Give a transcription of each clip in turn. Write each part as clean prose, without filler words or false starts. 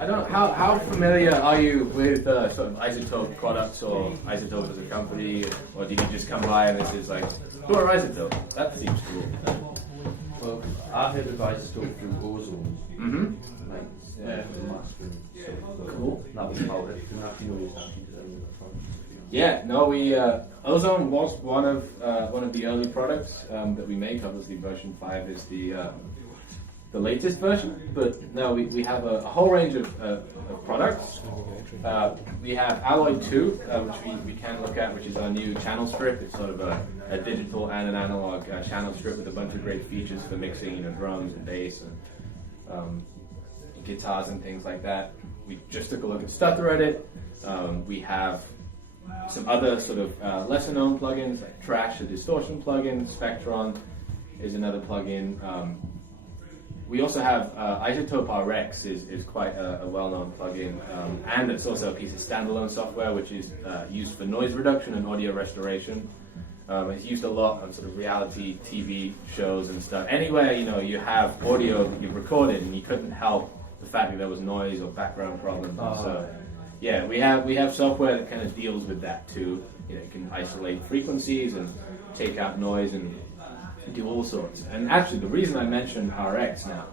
I don't. How familiar are you with sort of iZotope products or iZotope as a company, or did you just come by and this is like, who are iZotope? That seems cool. Well, I heard of iZotope through Ozone. Mm-hmm. Like, the mastering. So Cool. that was about it. And I know he's actually designing the product. Yeah. No, we Ozone was one of the early products that we make. Obviously, version 5 is the latest version, but no, we have a whole range of products. We have Alloy 2, which we can look at, which is our new channel strip. It's sort of a digital and an analog channel strip with a bunch of great features for mixing, drums and bass and guitars and things like that. We just took a look at Stutter Edit. We have some other sort of lesser known plugins like Trash, a distortion plugin. Spectron is another plugin. We also have iZotope RX is quite a well-known plugin, and it's also a piece of standalone software which is used for noise reduction and audio restoration. It's used a lot on sort of reality TV shows and stuff. Anywhere you have audio that you've recorded and you couldn't help the fact that there was noise or background problems. So yeah, we have software that kind of deals with that too. It can isolate frequencies and take out noise and do all sorts. And actually, the reason I mentioned RX now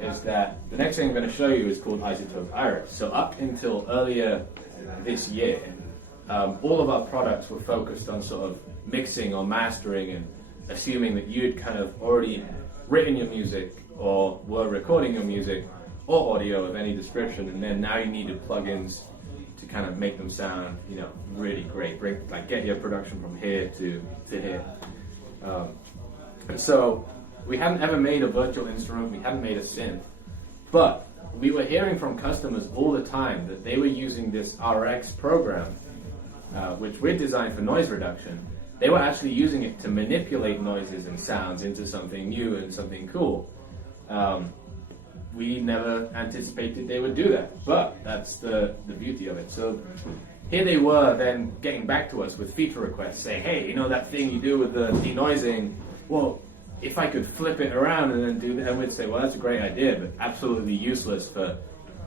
is that the next thing I'm going to show you is called iZotope Iris. So up until earlier this year, all of our products were focused on sort of mixing or mastering and assuming that you'd kind of already written your music or were recording your music or audio of any description, and then now you needed plugins to kind of make them sound, really great. Get your production from here to here. And so we hadn't ever made a virtual instrument, we hadn't made a synth, but we were hearing from customers all the time that they were using this RX program, which we designed for noise reduction. They were actually using it to manipulate noises and sounds into something new and something cool. We never anticipated they would do that, but that's the beauty of it. So here they were then getting back to us with feature requests saying, hey, that thing you do with the denoising, well, if I could flip it around and then do that, and we'd say, well, that's a great idea, but absolutely useless for,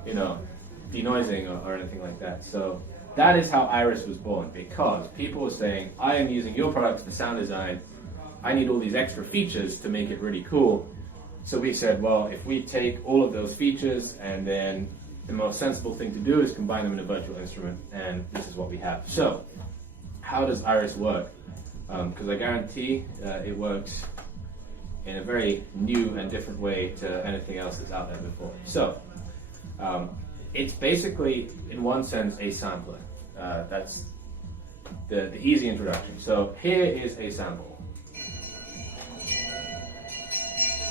denoising or anything like that. So that is how Iris was born, because people were saying, I am using your products for sound design. I need all these extra features to make it really cool. So we said, well, if we take all of those features and then the most sensible thing to do is combine them in a virtual instrument, and this is what we have. So how does Iris work? Because I guarantee it works in a very new and different way to anything else that's out there before. So it's basically, in one sense, a sampler. That's the easy introduction. So here is a sample.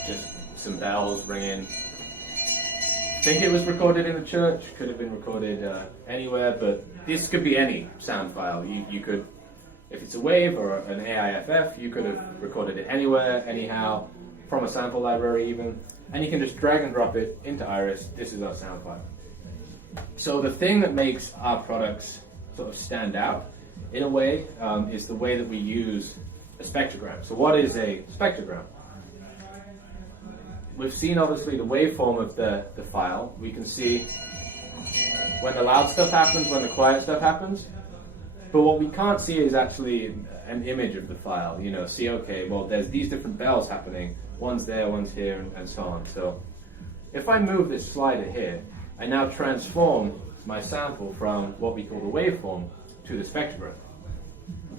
Just some bells ringing. I think it was recorded in a church, could have been recorded anywhere, but this could be any sound file. You could, if it's a wave or an AIFF, you could have recorded it anywhere, anyhow, from a sample library even, and you can just drag and drop it into Iris. This is our sound file. So the thing that makes our products sort of stand out, in a way, is the way that we use a spectrogram. So what is a spectrogram? We've seen obviously the waveform of the file. We can see when the loud stuff happens, when the quiet stuff happens. But what we can't see is actually an image of the file. See, okay, well, there's these different bells happening. One's there, one's here, and so on. So if I move this slider here, I now transform my sample from what we call the waveform to the spectrogram.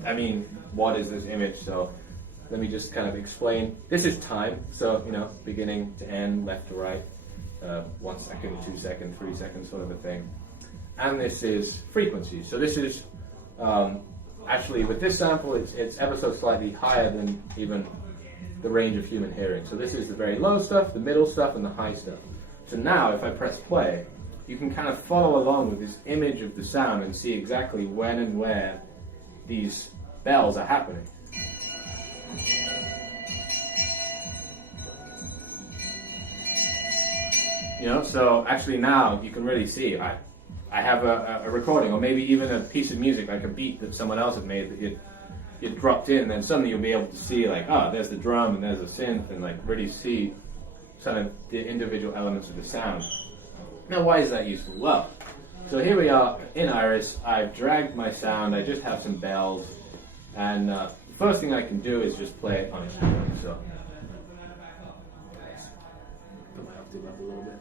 I mean, what is this image? So let me just kind of explain. This is time. So, beginning to end, left to right, 1 second, 2 seconds, 3 seconds, sort of a thing. And this is frequency. So this is actually, with this sample, it's ever so slightly higher than even the range of human hearing. So this is the very low stuff, the middle stuff, and the high stuff. So now, if I press play, you can kind of follow along with this image of the sound and see exactly when and where these bells are happening. So actually now you can really see, I have a recording, or maybe even a piece of music, like a beat that someone else had made that you dropped in, and then suddenly you'll be able to see, like, there's the drum and there's the synth, and like really see some of the individual elements of the sound. Now, why is that useful? Well, so here we are in Iris. I've dragged my sound. I just have some bells, and the first thing I can do is just play it on its own. So, put my octave up a little bit.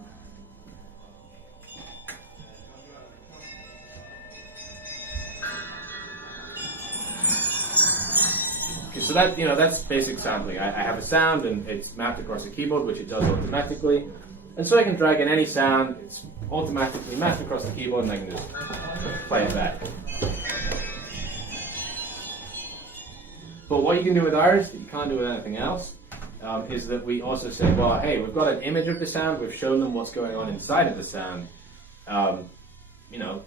Okay, so that that's basic sampling. I have a sound and it's mapped across the keyboard, which it does automatically. And so I can drag in any sound, it's automatically mapped across the keyboard, and I can just play it back. But what you can do with Iris that you can't do with anything else is that we also say, well, hey, we've got an image of the sound, we've shown them what's going on inside of the sound.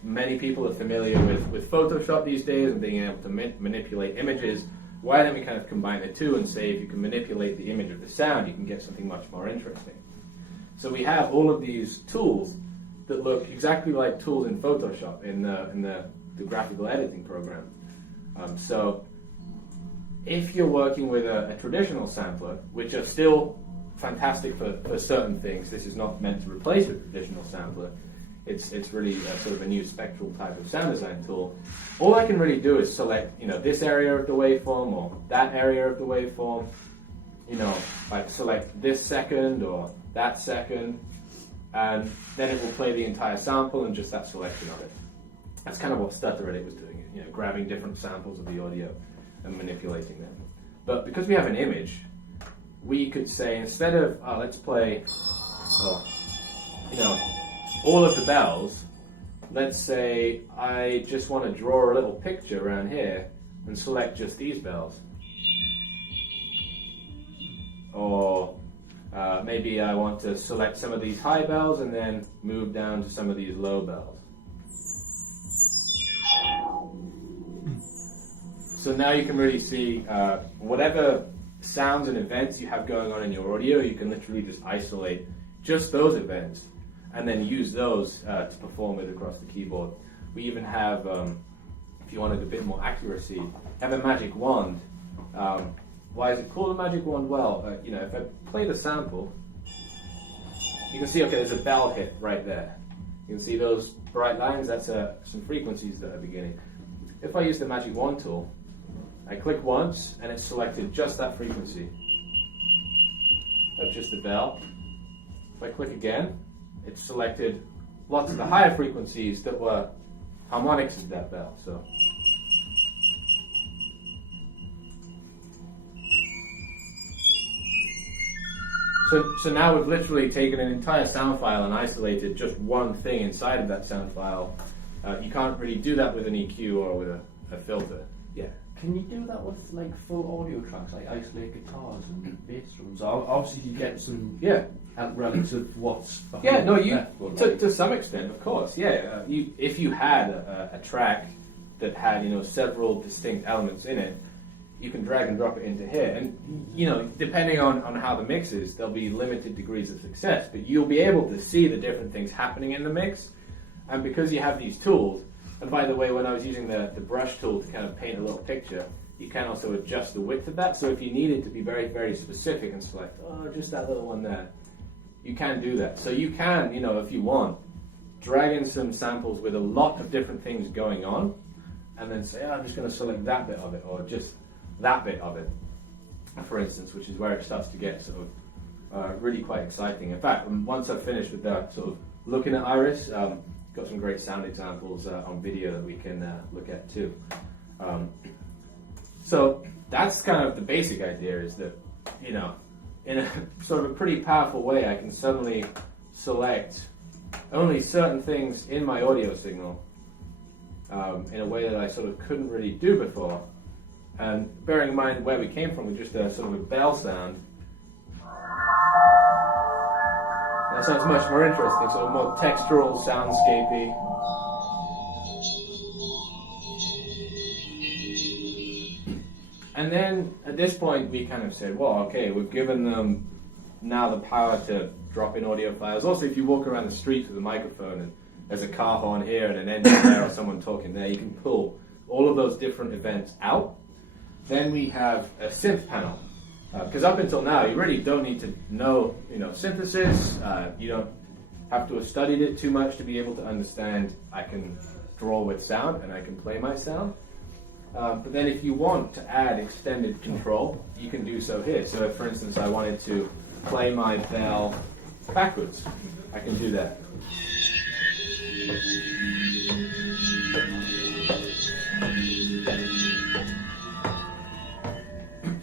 Many people are familiar with Photoshop these days and being able to manipulate images. Why don't we kind of combine the two and say if you can manipulate the image of the sound, you can get something much more interesting. So we have all of these tools that look exactly like tools in Photoshop, in the graphical editing program. So if you're working with a traditional sampler, which are still fantastic for certain things, this is not meant to replace a traditional sampler. It's really sort of a new spectral type of sound design tool. All I can really do is select this area of the waveform or that area of the waveform. Like select this second or that second, and then it will play the entire sample and just that selection of it. That's kind of what Stutter Edit was doing, grabbing different samples of the audio and manipulating them. But because we have an image, we could say instead of let's play, all of the bells. Let's say I just want to draw a little picture around here and select just these bells. Or maybe I want to select some of these high bells and then move down to some of these low bells. So now you can really see whatever sounds and events you have going on in your audio, you can literally just isolate just those events and then use those to perform with across the keyboard. We even have, if you wanted a bit more accuracy, have a magic wand. Why is it called a magic wand? Well, if I play the sample, you can see, okay, there's a bell hit right there. You can see those bright lines, that's some frequencies that are beginning. If I use the magic wand tool, I click once and it's selected just that frequency of just the bell. If I click again, it's selected lots of the higher frequencies that were harmonics of that bell. So now we've literally taken an entire sound file and isolated just one thing inside of that sound file. You can't really do that with an EQ or with a filter. Yeah. Can you do that with like full audio tracks, like isolate guitars and bass drums? Obviously, you get some relative what's behind. To some extent, of course. Yeah, if you had a track that had several distinct elements in it, you can drag and drop it into here, and depending on how the mix is, there'll be limited degrees of success, but you'll be able to see the different things happening in the mix, and because you have these tools. And by the way, when I was using the brush tool to kind of paint a little picture, you can also adjust the width of that. So if you needed to be very, very specific and select, just that little one there, you can do that. So you can, if you want, drag in some samples with a lot of different things going on, and then say, I'm just going to select that bit of it, or just that bit of it, for instance, which is where it starts to get sort of really quite exciting. In fact, once I've finished with that sort of looking at Iris, got some great sound examples on video that we can look at too. So that's kind of the basic idea, is that, in a sort of a pretty powerful way, I can suddenly select only certain things in my audio signal in a way that I sort of couldn't really do before. And bearing in mind where we came from with just a sort of a bell sound, that sounds much more interesting, sort of more textural, soundscapey. And then at this point we kind of said, well, okay, we've given them now the power to drop in audio files. Also, if you walk around the street with a microphone and there's a car horn here and an engine there or someone talking there, you can pull all of those different events out. Then we have a synth panel. Because up until now, you really don't need to know, synthesis. You don't have to have studied it too much to be able to understand I can draw with sound and I can play my sound. But then if you want to add extended control, you can do so here. So if, for instance, I wanted to play my bell backwards, I can do that.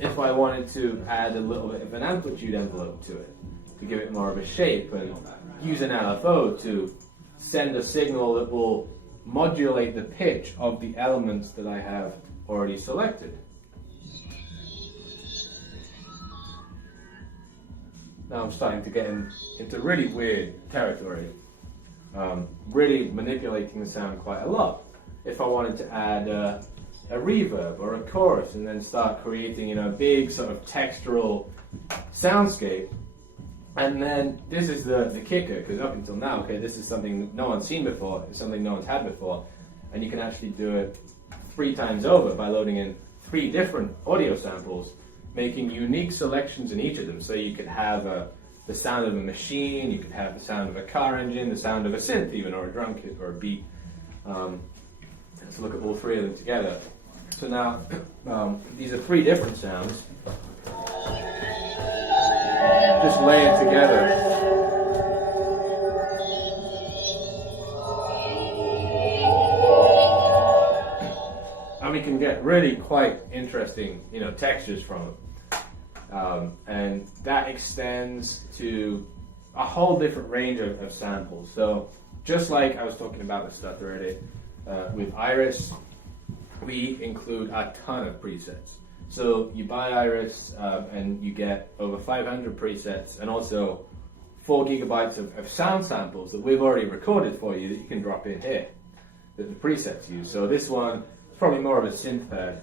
If I wanted to add a little bit of an amplitude envelope to it, to give it more of a shape, and use an LFO to send a signal that will modulate the pitch of the elements that I have already selected. Now I'm starting to get into really weird territory, really manipulating the sound quite a lot. If I wanted to add a reverb or a chorus and then start creating, a big sort of textural soundscape, and then this is the kicker, because up until now, okay, this is something no one's seen before, it's something no one's had before, and you can actually do it 3 times over by loading in 3 different audio samples, making unique selections in each of them. So you could have the sound of a machine, you could have the sound of a car engine, the sound of a synth even, or a drum kit, or a beat. Let's look at all 3 of them together. So now, these are 3 different sounds. Just layered together. And we can get really quite interesting, textures from it. And that extends to a whole different range of samples. So just like I was talking about with Stutter Edit, with Iris, we include a ton of presets. So you buy Iris and you get over 500 presets and also 4 gigabytes of sound samples that we've already recorded for you that you can drop in here, that the presets use. So this one is probably more of a synth pad.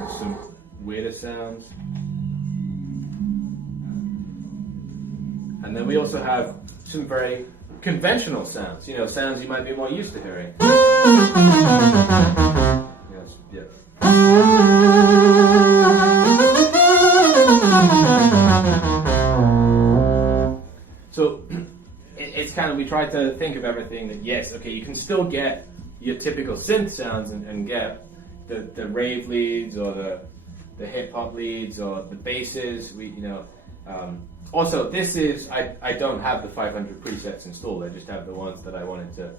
There's some weirder sounds. And then we also have some very conventional sounds, sounds you might be more used to hearing. Yes, yeah. So it's kind of, we try to think of everything that, yes, okay, you can still get your typical synth sounds and get the rave leads or the hip hop leads or the basses. Also, this is, I don't have the 500 presets installed, I just have the ones that I wanted to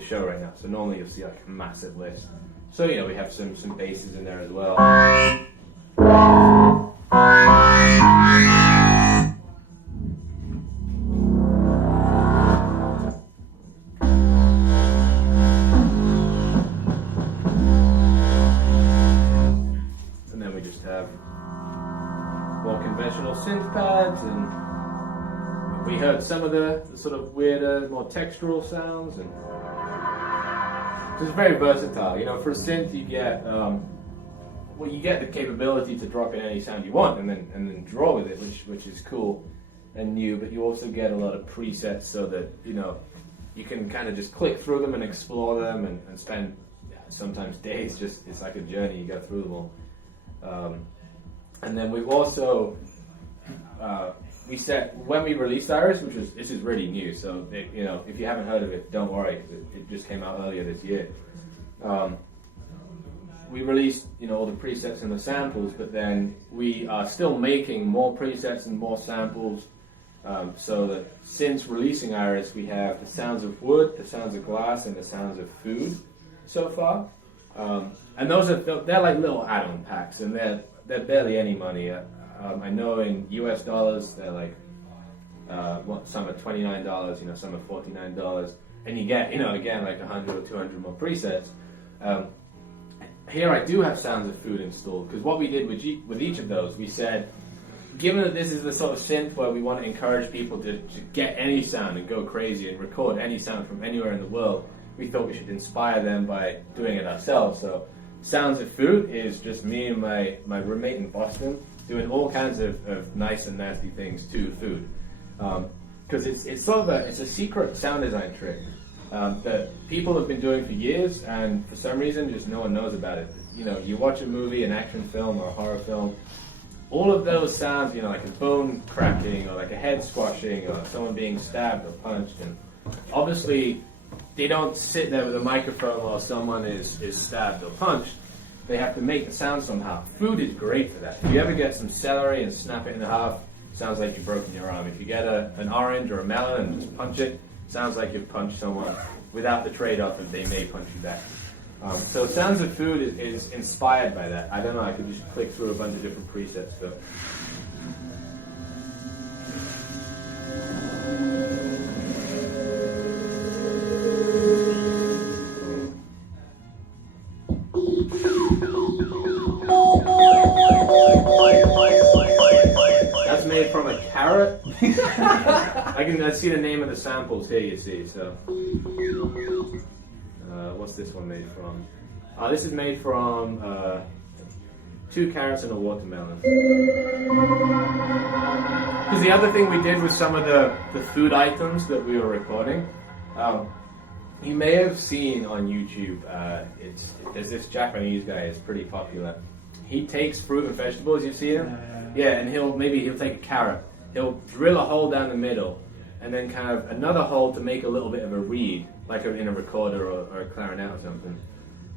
show right now. So normally you'll see like a massive list. So, we have some basses in there as well. And then we just have more conventional synth pads, and we heard some of the sort of weirder, more textural sounds, and it's very versatile. For a synth, you get you get the capability to drop in any sound you want, and then draw with it, which is cool and new. But you also get a lot of presets, so that you can kind of just click through them and explore them, and spend sometimes days. It's like a journey. You go through them all. And then we've also, when we released Iris, this is really new, so if you haven't heard of it, don't worry, because it just came out earlier this year. We released all the presets and the samples, but then we are still making more presets and more samples, so that since releasing Iris, we have the sounds of wood, the sounds of glass, and the sounds of food so far. And they're like little add-on packs, and they're barely any money. I know in US dollars they're like, some are $29, some are $49, and you get, again, like 100 or 200 more presets. Here I do have sounds of food installed, because what we did with each of those, we said, given that this is the sort of synth where we want to encourage people to get any sound and go crazy and record any sound from anywhere in the world, we thought we should inspire them by doing it ourselves. So Sounds of Food is just me and my roommate in Boston doing all kinds of nice and nasty things to food. Because it's sort of a secret sound design trick. that people have been doing for years, and for some reason, just no one knows about it. You know, you watch a movie, an action film or a horror film, all of those sounds, you know, like a bone cracking or like a head squashing or someone being stabbed or punched, and obviously they don't sit there with a microphone while someone is stabbed or punched. They have to make the sound somehow. Food is great for that. If you ever get some celery and snap it in half, sounds like you've broken your arm. If you get an orange or a melon and just punch it, sounds like you've punched someone without the trade-off that they may punch you back. So Sounds of Food is inspired by that. I don't know, I could just click through a bunch of different presets. So. That's made from a carrot. I see the name of the samples here, you see. So, what's this one made from? This is made from 2 carrots and a watermelon. Because the other thing we did with some of the food items that we were recording, you may have seen on YouTube, there's this Japanese guy, it's pretty popular. He takes fruit and vegetables, you see him? Yeah, and he'll take a carrot. He'll drill a hole down the middle, and then kind of another hole to make a little bit of a reed, like in a recorder or a clarinet or something.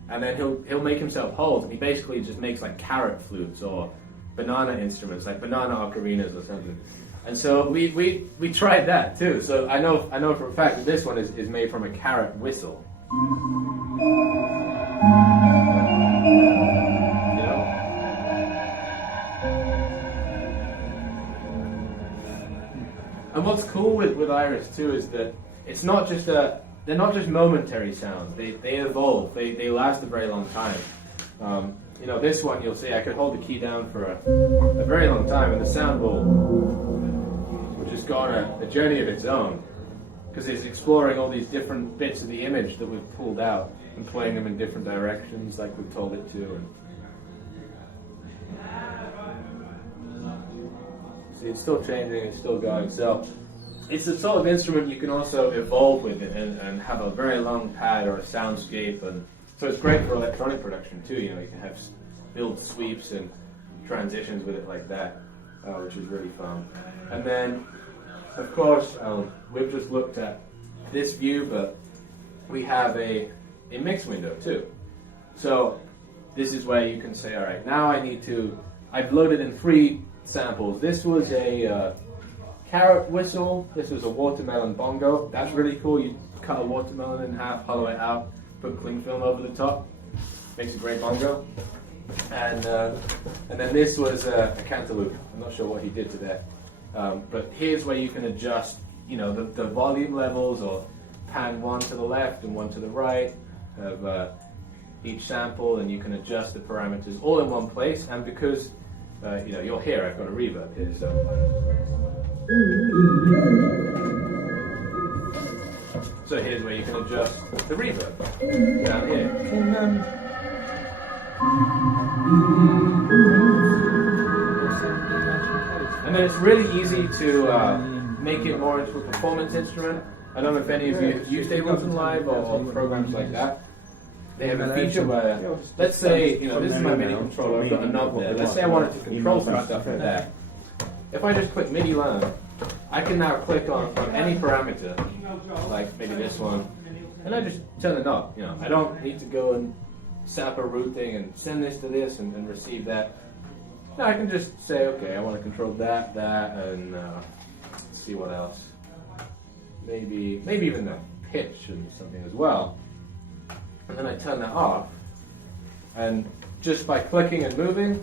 And then he'll make himself holes, and he basically just makes like carrot flutes or banana instruments, like banana ocarinas or something. And so we tried that too. So I know for a fact that this one is made from a carrot whistle. And what's cool with Iris too is that it's not just they're not just momentary sounds. They evolve. They last a very long time. You know, this one you'll see I could hold the key down for a very long time, and the sound will just go on a journey of its own, because it's exploring all these different bits of the image that we've pulled out and playing them in different directions, like we've told it to. And see, it's still changing, it's still going. So it's the sort of instrument you can also evolve with it and have a very long pad or a soundscape, and so it's great for electronic production too. You know, you can have build sweeps and transitions with it like that, which is really fun. And then, of course, we've just looked at this view, but we have a mix window too. So this is where you can say, all right, now I've loaded in 3 samples. This was a carrot whistle. This was a watermelon bongo. That's really cool. You cut a watermelon in half, hollow it out, put cling film over the top. Makes a great bongo. And then this was a cantaloupe. I'm not sure what he did to that. But here's where you can adjust, you know, the volume levels, or pan 1 to the left and 1 to the right of each sample, and you can adjust the parameters all in one place. And because you know, you'll hear I've got a reverb here, so here's where you can adjust the reverb down here. And then it's really easy to make it more into a performance instrument. I don't know if any of you have used Ableton Live or programs like that. They have a feature where, let's say, you know, this is my MIDI controller, I've got a knob there. Let's say I wanted to control some stuff from there. If I just click MIDI learn, I can now click on any parameter, like maybe this one, and I just turn the knob. You know, I don't need to go and set up a routing and send this to this and receive that. No, I can just say, okay, I want to control that, and let's see what else. Maybe even the pitch and something as well. And then I turn that off, and just by clicking and moving,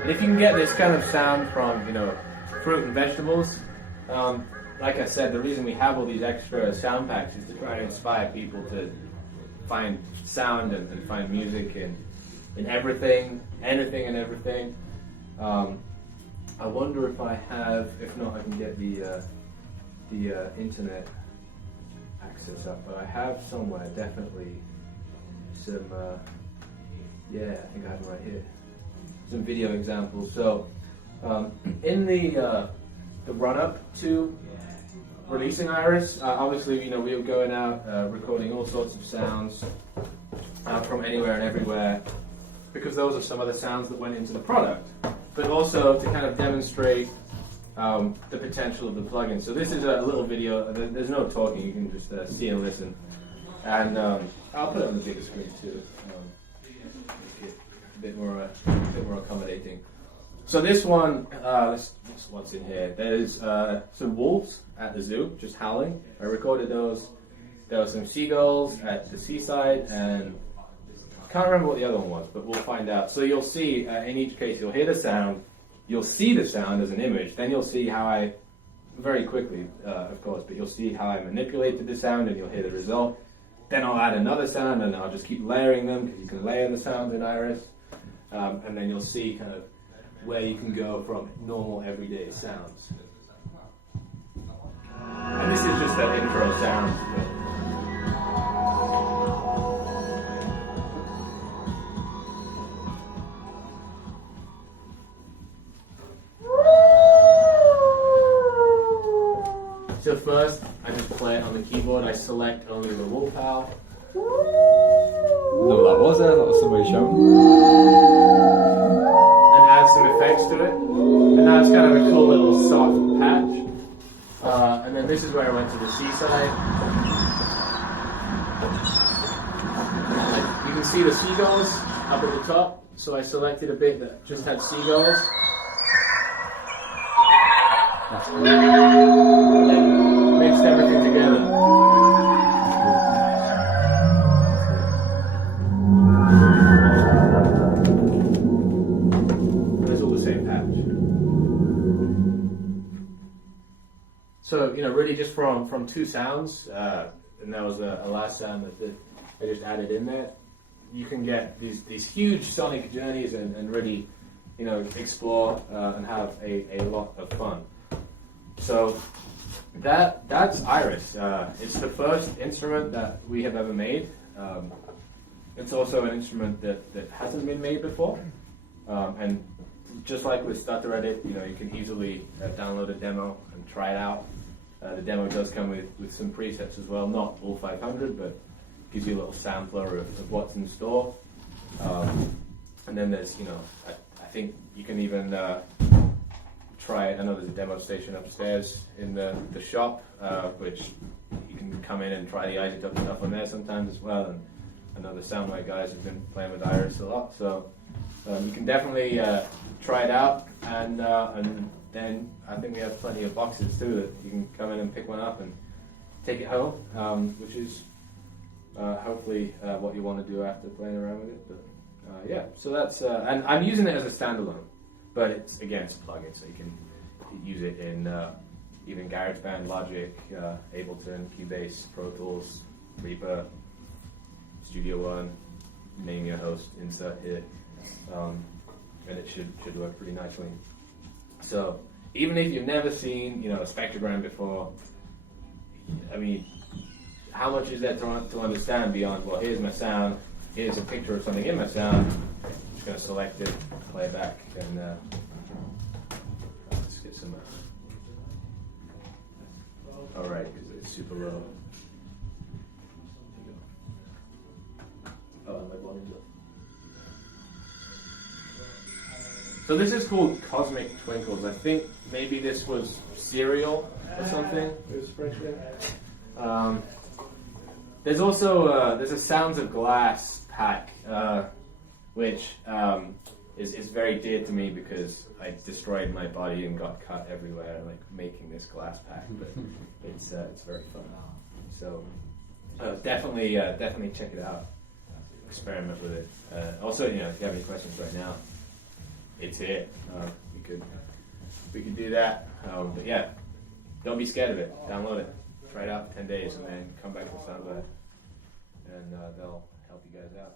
and if you can get this kind of sound from, you know, fruit and vegetables, like I said, the reason we have all these extra sound packs is to try to inspire people to find sound and find music in everything, anything and everything. I wonder if I have, if not, I can get the internet access up, but I have somewhere definitely some, yeah, I think I have it right here, some video examples. So in the run-up to releasing Iris, obviously, you know, we were going out recording all sorts of sounds from anywhere and everywhere, because those are some of the sounds that went into the product, but also to kind of demonstrate the potential of the plugin. So this is a little video. There's no talking. You can just see and listen. And I'll put it on the bigger screen too. Make it a bit more accommodating. So this one, this what's in here. There's some wolves at the zoo just howling. I recorded those. There were some seagulls at the seaside, and I can't remember what the other one was, but we'll find out. So you'll see, in each case, you'll hear the sound. You'll see the sound as an image, then you'll see how I, very quickly, of course, but you'll see how I manipulated the sound, and you'll hear the result. Then I'll add another sound, and I'll just keep layering them, because you can layer the sound in Iris. And then you'll see kind of where you can go from normal, everyday sounds. And this is just that intro sound. So first, I just play it on the keyboard. I select only the wolf howl. No, that was there. That was somebody shouting. And add some effects to it. And now it's kind of a cool little soft patch. And then this is where I went to the seaside. You can see the seagulls up at the top. So I selected a bit that just had seagulls. That's cool. Mixed everything together. It's all the same patch. So, you know, really just from two sounds, and that was a last sound that I just added in there, you can get these huge sonic journeys and really, you know, explore and have a lot of fun. So that's Iris. It's the first instrument that we have ever made. It's also an instrument that hasn't been made before. And just like with Stutter Edit, you know, you can easily download a demo and try it out. The demo does come with some presets as well, not all 500, but gives you a little sampler of what's in store. And then there's, you know, I think you can even try. I know there's a demo station upstairs in the shop, which you can come in and try the iZotope stuff on there sometimes as well. And I know the Soundware guys have been playing with Iris a lot, so you can definitely try it out. And then I think we have plenty of boxes too that you can come in and pick one up and take it home, which is hopefully what you want to do after playing around with it. But yeah, so that's and I'm using it as a standalone. But it's, again, it's a plugin, so you can use it in even GarageBand, Logic, Ableton, Cubase, Pro Tools, Reaper, Studio One, name your host, insert here, and it should work pretty nicely. So even if you've never seen, you know, a spectrogram before, I mean, how much is that to understand beyond, well, here's my sound, here's a picture of something in my sound, I'm just going to select it, play it back, and let's get some, alright, because it's super low. Oh, my volume's up. So this is called Cosmic Twinkles. I think maybe this was Surreal or something. There's also there's a Sounds of Glass pack, which is very dear to me because I destroyed my body and got cut everywhere, like making this glass pack. But it's very fun. So definitely check it out. Experiment with it. Also, you know, if you have any questions right now, it's here. We could do that. But yeah, don't be scared of it. Download it. Try it out for 10 days and then come back to Soundware and they'll help you guys out.